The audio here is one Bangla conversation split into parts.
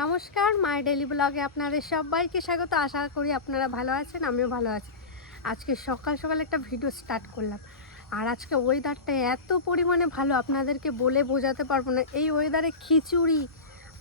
নমস্কার, মাই ডেইলি ব্লগে আপনাদের সবাইকে স্বাগত। আশা করি আপনারা ভালো আছেন, আমিও ভালো আছি। আজকে সকাল সকাল একটা ভিডিও স্টার্ট করলাম। আর আজকে ওয়েদারটা এত পরিমাণে ভালো, আপনাদেরকে বলে বোঝাতে পারবো না। এই ওয়েদারে খিচুড়ি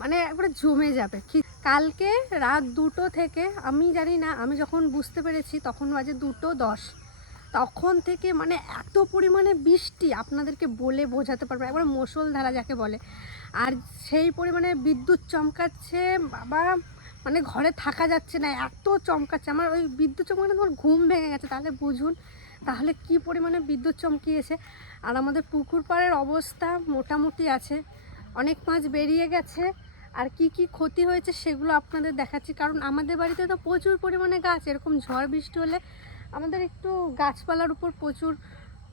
মানে একবারে জমে যাবে। কালকে রাত 2টো থেকে আমি জানি না, আমি যখন বুঝতে পেরেছি তখন বাজে 2:10। তখন থেকে মানে এত পরিমাণে বৃষ্টি আপনাদেরকে বলে বোঝাতে পারবো, একবার মুষলধারা যাকে বলে। আর সেই পরিমাণে বিদ্যুৎ চমকাচ্ছে বাবা, মানে ঘরে থাকা যাচ্ছে না, এত চমকাচ্ছে। আমার ওই বিদ্যুৎ চমকানো তোমার ঘুম ভেঙে গেছে, তাহলে বুঝুন তাহলে কি পরিমাণে বিদ্যুৎ চমকিয়েছে। আর আমাদের পুকুর পাড়ের অবস্থা মোটামুটি আছে, অনেক মাছ বেরিয়ে গেছে। আর কি কি ক্ষতি হয়েছে সেগুলো আপনাদের দেখাচ্ছি, কারণ আমাদের বাড়িতে তো প্রচুর পরিমাণে গাছ। এরকম ঝড় বৃষ্টি হলে আমাদের একটু গাছপালার উপর প্রচুর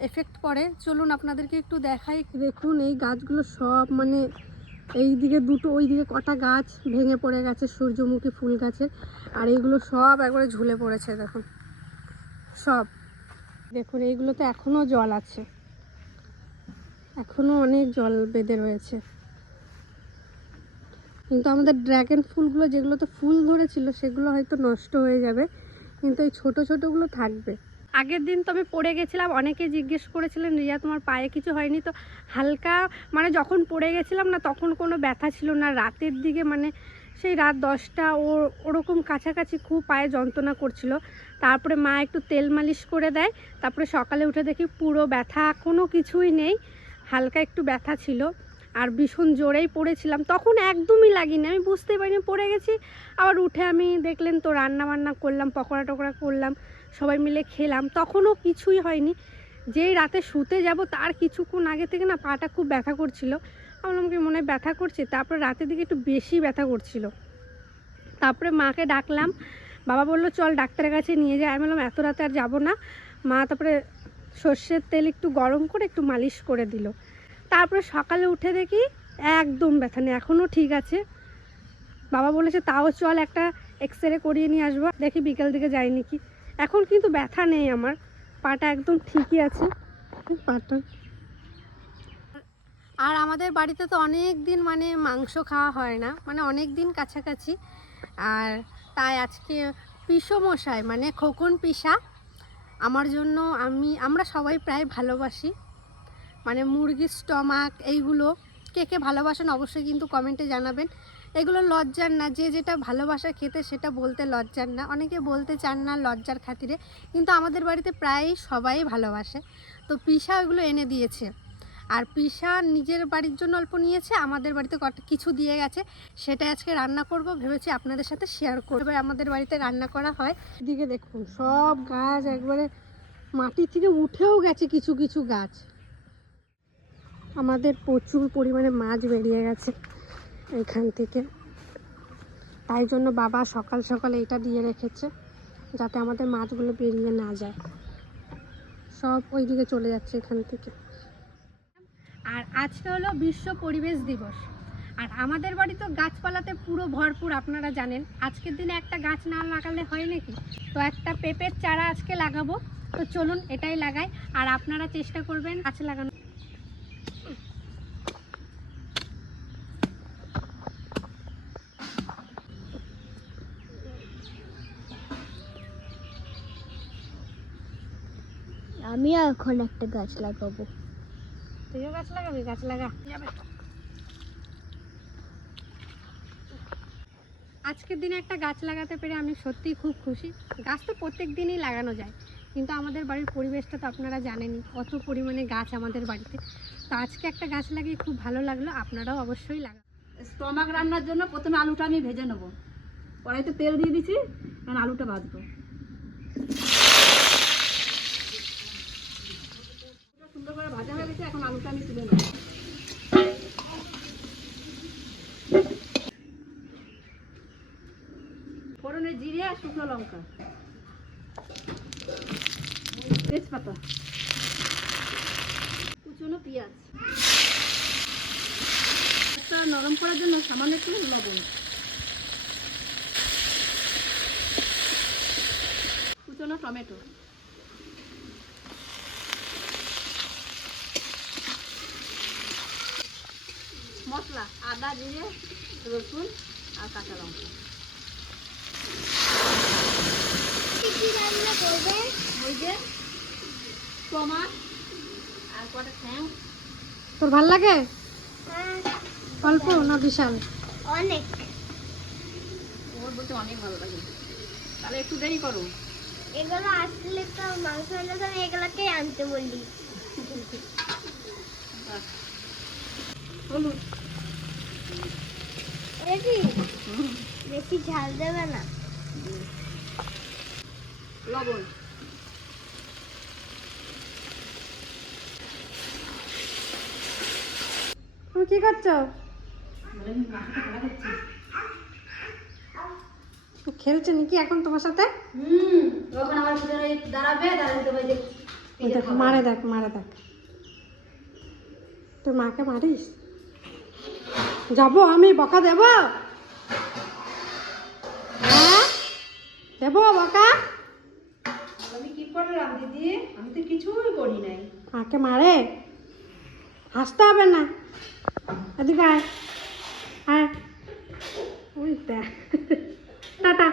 এফেক্ট পড়ে। চলুন আপনাদেরকে একটু দেখাই। দেখুন এই গাছগুলো সব মানে এই দিকে দুটো, ওই দিকে কটা গাছ ভেঙে পড়ে গেছে, সূর্যমুখী ফুল গাছের। আর এইগুলো সব একবারে ঝুলে পড়েছে দেখুন সব। দেখুন এইগুলোতে এখনও জল আছে, এখনও অনেক জল বেঁধে রয়েছে। কিন্তু আমাদের ড্রাগন ফুলগুলো, যেগুলোতে ফুল ধরেছিল সেগুলো হয়তো নষ্ট হয়ে যাবে, কিন্তু এই ছোটো ছোটোগুলো থাকবে। আগের দিন তো আমি পড়ে গেছিলাম, অনেকে জিজ্ঞেস করেছিলেন রিয়া তোমার পায়ে কিছু হয়নি? তো হালকা মানে যখন পড়ে গেছিলাম না তখন কোনো ব্যথা ছিল না। রাতের দিকে মানে সেই রাত 10টা ওরকম কাছাকাছি খুব পায়ে যন্ত্রণা করছিল। তারপরে মা একটু তেল মালিশ করে দেয়, তারপরে সকালে উঠে দেখি পুরো ব্যথা, কোনো কিছুই নেই, হালকা একটু ব্যথা ছিল। আর ভীষণ জোরেই পড়েছিলাম, তখন একদমই লাগিনি, আমি বুঝতেই পারিনি পড়ে গেছি। আবার উঠে আমি দেখলেন তো রান্না বান্না করলাম, পকোড়া টকোড়া করলাম, সবাই মিলে খেলাম, তখনও কিছুই হয়নি। যেই রাতে শুতে যাব তার কিছুক্ষণ আগে থেকে না পাটা খুব ব্যথা করছিল। ভাবলাম কি মনে হয় ব্যথা করছে, তারপরে রাতের দিকে একটু বেশি ব্যথা করছিল। তারপরে মাকে ডাকলাম, বাবা বললো চল ডাক্তারের কাছে নিয়ে যায়। আমি বললাম এত রাতে আর যাবো না। মা তারপরে সর্ষের তেল একটু গরম করে একটু মালিশ করে দিল। তারপরে সকালে উঠে দেখি একদম ব্যথা নেই, এখনও ঠিক আছে। বাবা বলেছে তাও চল একটা এক্সরে করিয়ে নিয়ে আসবো, দেখি বিকেল দিকে যাই নাকি। এখন কিন্তু ব্যথা নেই, আমার পাটা একদম ঠিকই আছে পাটা। আর আমাদের বাড়িতে তো অনেক দিন মানে মাংস খাওয়া হয় না, মানে অনেক দিন কাছাকাছি। আর তাই আজকে পিসোমশাই মানে খোকন পিসা আমার জন্য, আমরা সবাই প্রায় ভালোবাসি মানে মুরগির স্টমাক এইগুলো। কে কে ভালোবাসেন অবশ্যই কিন্তু কমেন্টে জানাবেন। এগুলো লজ্জার না, যে যেটা ভালোবাসা খেতে সেটা বলতে লজ্জার না। অনেকে বলতে চান না লজ্জার খাতিরে, কিন্তু আমাদের বাড়িতে প্রায় সবাই ভালোবাসে। তো পিসা ওইগুলো এনে দিয়েছে। আর পিসা নিজের বাড়ির জন্য অল্প নিয়েছে, আমাদের বাড়িতে কিছু দিয়ে গেছে, সেটা আজকে রান্না করব ভেবেছি, আপনাদের সাথে শেয়ার করবো। আমাদের বাড়িতে রান্না করা হয়। এদিকে দেখুন সব গাছ একবারে মাটি থেকে উঠেও গেছে, কিছু কিছু গাছ। আমাদের প্রচুর পরিমাণে মাছ বেরিয়ে গেছে এইখান থেকে, তাই জন্য বাবা সকাল সকাল এইটা দিয়ে রেখেছে যাতে আমাদের মাছগুলো বেরিয়ে না যায়, সব ওই দিকে চলে যাচ্ছে এখান থেকে। আর আজকে হলো বিশ্ব পরিবেশ দিবস। আর আমাদের বাড়ি তো গাছপালাতে পুরো ভরপুর, আপনারা জানেন। আজকের দিনে একটা গাছ না লাগালে হয় নাকি? তো একটা পেঁপের চারা আজকে লাগাবো, তো চলুন এটাই লাগাই। আর আপনারা চেষ্টা করবেন গাছ লাগানো। আমি এখন একটা গাছ লাগাবো। তুইও গাছ লাগাবি? গাছ লাগা যাবে। আজকের দিনে একটা গাছ লাগাতে পেরে আমি সত্যিই খুব খুশি। গাছ তো প্রত্যেক দিনই লাগানো যায়, কিন্তু আমাদের বাড়ির পরিবেশটা তো আপনারা জানেনই কত পরিমাণে গাছ আমাদের বাড়িতে। তো আজকে একটা গাছ লাগিয়ে খুব ভালো লাগলো, আপনারাও অবশ্যই লাগান। স্টমাক রান্নার জন্য প্রথমে আলুটা আমি ভেজে নেব। কড়াইতে তেল দিয়ে দিচ্ছি, কারণ আলুটা ভাজবো। সুন্দর করে ভাজা হয়ে গেছে, এখন আলুটা আমি তুলে নেব। ফোড়নে জিরে আর শুকনো লঙ্কা, তেজপাতা, কুচনো পেঁয়াজ, নরম করার জন্য সামান্য একটু লবণ, কুচনো টমেটো, মশলা আদা জিরে রসুন আর কাঁচা লঙ্কা। কি রান্না করবে? ওই যে টমাট আর কটা ঠ্যাং। তোর ভাল লাগে হ্যাঁ, অল্প না বিশাল? অনেক। ওর বলতে অনেক ভালো লাগে। তাহলে একটু দেরি করো। এগুলো আসলে তো মাংস হলে তো আমি এগুলোকেই আনতে বলি। হলুদ। রেডি? বেশি ঝাল দেবে না। লবণ। তুমি কি করছো? খেলছে নাকি এখন তোমার সাথে? তখন আমার ভিতরে দাঁড়াবে, দাঁড়াতে তবে যে ওই দেখ, মারে দেখ, মারে দেখ। তোর মাকে মারিস? যাবো আমি, বকা দেব? হ্যাঁ দেব বকা? আমি কি করলাম দিদি? আমি তো কিছুই করি নাই। মাকে মারে? হাসতে হবে না, এদিকে আয়, আয়। ওই দেখ, টাটা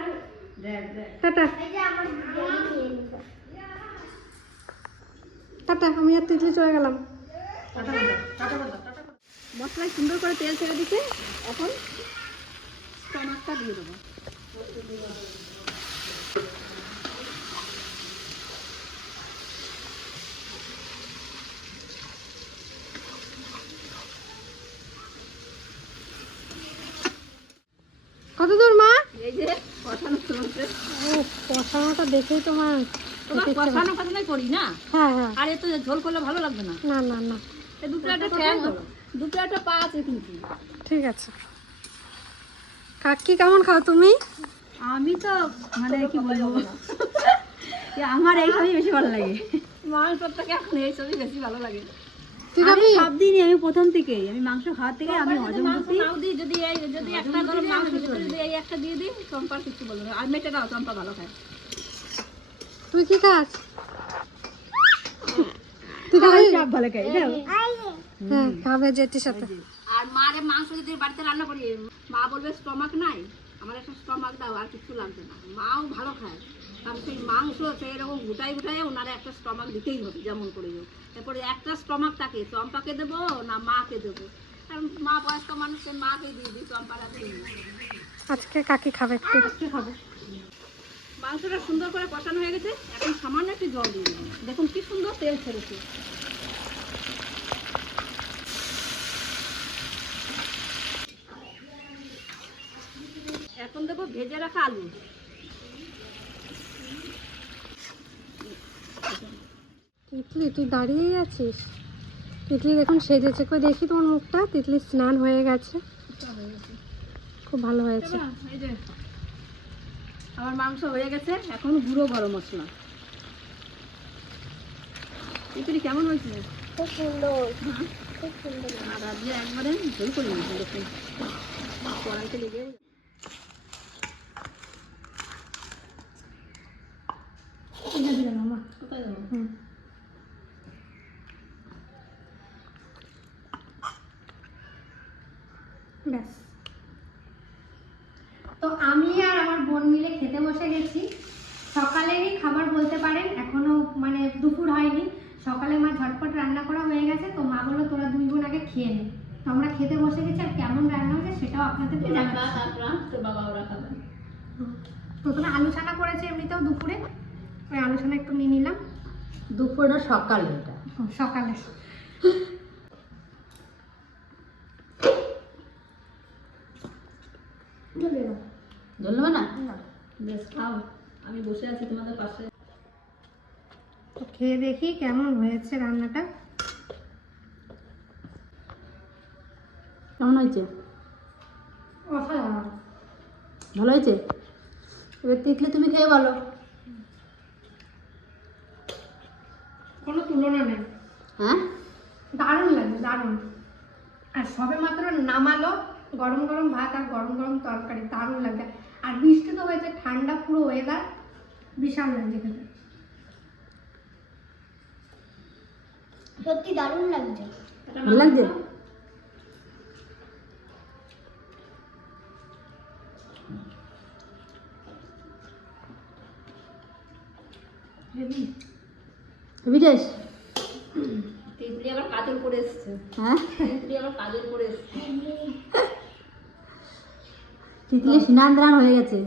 দেখ দেখ। টাটা এই যে আমার বিরিয়ানি নিয়ে নিবো। টাটা, আমি আর তিতলি চলে গেলাম। মশলায় সুন্দর করে তেল ছেড়ে দিচ্ছে। এখন টমাটটা দিয়ে দেবো। কত দূর মা? এই যে কষানো চলছে। ও, কষানোটা দেখেই তোমার তোমার খেতে ইচ্ছে কষানো করে। কষানোই করি না। হ্যাঁ হ্যাঁ, আর এত ঝোল করলে ভালো লাগবে না। না না না, এই দুটো একটা ঠ্যাং, দুটো একটা পা আছে কিন্তু। ঠিক আছে। কাকি কেমন খাও তুমি? আমি তো মানে কি বলবো, আমার এইসবই বেশি ভালো লাগে। মাংসর থেকে এখন এইসবই বেশি ভালো লাগে। তুই আমি খাবি? সব দিনই, আমি প্রথম থেকেই আমি মাংস খাওয়ার থেকে আমি হজম করছি। যদি এই যদি একটা ধরো মাংস যদি এই একটা দিয়ে দিই, চম্পার কিছু বলবো না। আর মেটে দাও, চম্পা ভালো খায়। তুই কি খাস? তুই খাবি? সব ভালো খাই। হ্যাঁ, খাবে জেঠির সাথে। আর মারে মাংস যদি বাড়িতে রান্না করি, মা বলবে স্টমাক নাই, আমার একটা স্টমাক দাও, আর কিছু লাগবে না। মাও ভালো খায়, কারণ সেই মাংস সেই রকম গুটাই গুটাই ওনারা একটা স্টমাক দিতেই হবে যেমন করে হোক। তারপরে একটা স্টমাক তাকে চম্পাকে দেবো না মাকে দেবো, কারণ মা বয়স্ক মানুষের মাকে দিয়ে দিই, চম্পাটা দিই না। আজকে কাকি খাবে একটু। আজকে হবে। মাংসটা সুন্দর করে কষানো হয়ে গেছে, এখন সামান্য একটু জল দিয়ে দেবো। দেখুন কি সুন্দর তেল ছেড়েছে। এখন দেবো ভেজে রাখা আলু। তিতলি তুই দাঁড়িয়েই আছিস? তিতলি দেখুন সেজেছে, কই দেখি তোমার মুখটা। তিতলি স্নান হয়ে গেছে, খুব ভালো হয়েছে। এই যে আমার মাংস হয়ে গেছে, এখন গুঁড়ো গরম মশলা। এগুলি কেমন হয়েছে? খুব সুন্দর, খুব সুন্দর। আর আজকে একবারে ঝোল করে নিয়েছি, দেখুন কড়াইতে লেগে। কোথায় যাবো? ব্যাস। তো আমি আর আমার বোন মিলে খেতে বসে গেছি। সকালেরই খাবার বলতে পারেন, এখনো মানে দুপুর হয়নি। সকালে মা ঝটপট রান্না করা হয়ে গেছে, তো মা বললো তোরা দুই বোন আগে খেয়ে নে। তো আমরা খেতে বসে গেছি, আর কেমন রান্না হয়েছে সেটাও আপনাদেরকে জানাচ্ছি। তোর বাবা ওরা খাবে। প্রথমে আলু ছানা করেছে এমনিতেও দুপুরে, ওই আলু ছানা একটু নিয়ে নিলাম। দুপুরে সকালে এটা সকালে ধরবে না? বেশ খাও, আমি বসে আছি তোমাদের পাশে। তো খেয়ে দেখি কেমন হয়েছে রান্নাটা। কেমন হয়েছে? অসাধারণ। ভালো হয়েছে? এবার তিতলি তুমি খেয়ে বলো। কোনো তুলনা নেই, হ্যাঁ, দারুণ লাগে, দারুণ। আর সবে মাত্র নামালো, গরম গরম ভাত আর গরম গরম তরকারি, দারুণ লাগে। আর বৃষ্টি তো হয়েছে, ঠান্ডা পুরো ওয়েদার, বিশাল লাগছে খেতে। সত্যি দারুণ লাগছে। ভালো লাগছে? Heavy taste. তিতলি আবার কাজল করে এসছে, হ্যাঁ, তিতলি আবার কাজল করে এসছে। তিতলি স্নান দান হয়ে গেছে।